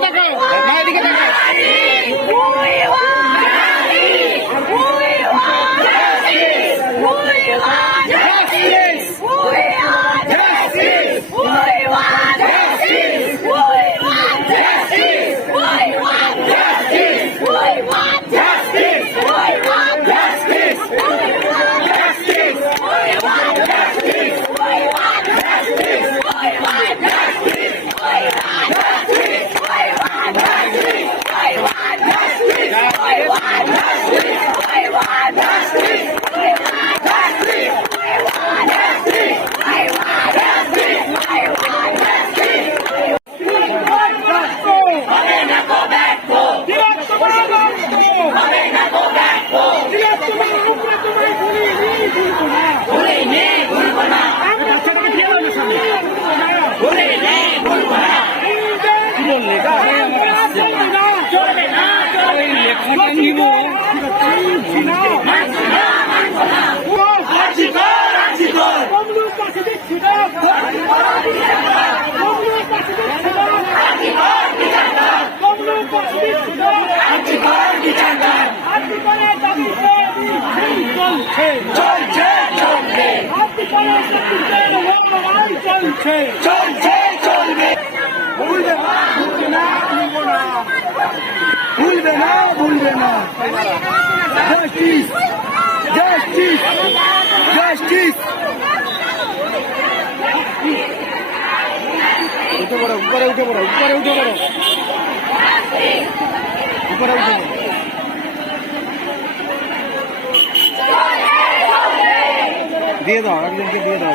在看 চলছে চলবে। ভুলবে না ভুলবে না ভুলবে না। ভুলবে না জাস্টিস জাস্টিস জাস্টিস উঠে পড়ো, উপরে উঠে পড়ো, উপরে উঠে পড়ো। উপরে উঠে পড়ো। দিয়ে দাও, একজনকে দিয়ে দাও।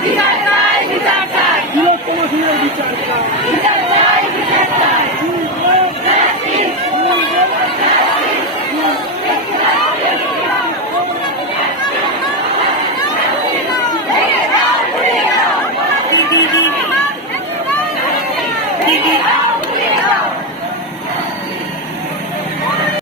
Yeah.